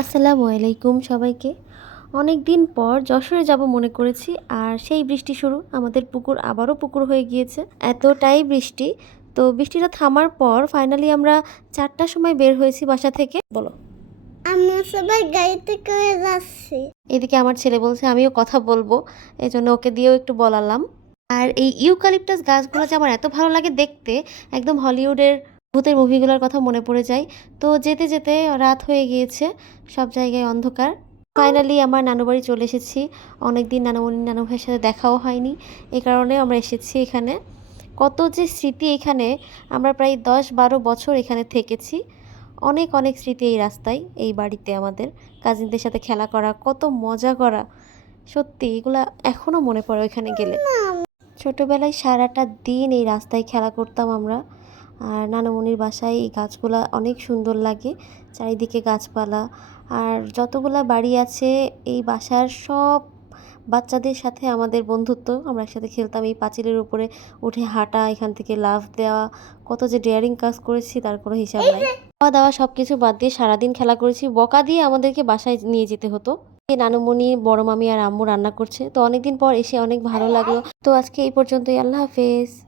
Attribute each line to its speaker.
Speaker 1: আসসালামু আলাইকুম সবাইকে। অনেক দিন পর যশোরে যাব মনে করেছি আর সেই বৃষ্টি শুরু। আমাদের পুকুর আবারও পুকুর হয়ে গিয়েছে। এতটাই বৃষ্টি। তো বৃষ্টিটা থামার পর ফাইনালি আমরা চারটার সময় বের হয়েছি বাসা থেকে। বলো।
Speaker 2: আমরা সবাই গাড়িতে করে যাচ্ছি
Speaker 1: এদিকে আমার ছেলে বলছে আমিও কথা বলব। এই জন্য ওকে দিয়েও একটু বলালাম। আর এই ইউক্যালিপটাস গাছগুলো যে আমার এত ভালো লাগে দেখতে একদম হলিউডের ভূতের মুভিগুলোর কথা মনে পড়ে যায়। তো যেতে যেতে রাত হয়ে গিয়েছে, সব জায়গায় অন্ধকার। ফাইনালি আমার নানু বাড়ি চলে এসেছি। অনেক দিন নানুমণি নানু ভাইয়ের সাথে দেখাও হয়নি। এই কারণে আমরা এসেছি এখানে। কত যে স্মৃতি এখানে, আমরা প্রায় দশ বারো বছর এখানে থেকেছি। অনেক অনেক স্মৃতি এই রাস্তায়, এই বাড়িতে আমাদের। কাজিনদের সাথে খেলা করা, কত মজা করা। সত্যি, এগুলা এখনও মনে পড়ে ওইখানে গেলে। ছোটোবেলায় সারাটা দিন এই রাস্তায় খেলা করতাম আমরা। আর নানামণির বাসায় এই গাছগুলা অনেক সুন্দর লাগে, চারিদিকে গাছপালা। আর যতগুলা বাড়ি আছে, এই বাসার সব বাচ্চাদের সাথে আমাদের বন্ধুত্ব। আমরা একসাথে খেলতাম এই পাঁচিলের উপরে উঠে হাঁটা, এখান থেকে লাফ দেওয়া। কত যে ডেয়ারিং কাজ করেছি, তার কোনো হিসাব নাই। খাওয়া দাওয়া সব কিছু বাদ দিয়ে সারাদিন খেলা করেছি। বকা দিয়ে আমাদেরকে বাসায় নিয়ে যেতে হতো। নানুমণি, বড় মামি আর আম্মু রান্না করছে। তো অনেকদিন পর এসে অনেক ভালো লাগল। তো আজকে এই পর্যন্তই। আল্লাহ হাফেজ।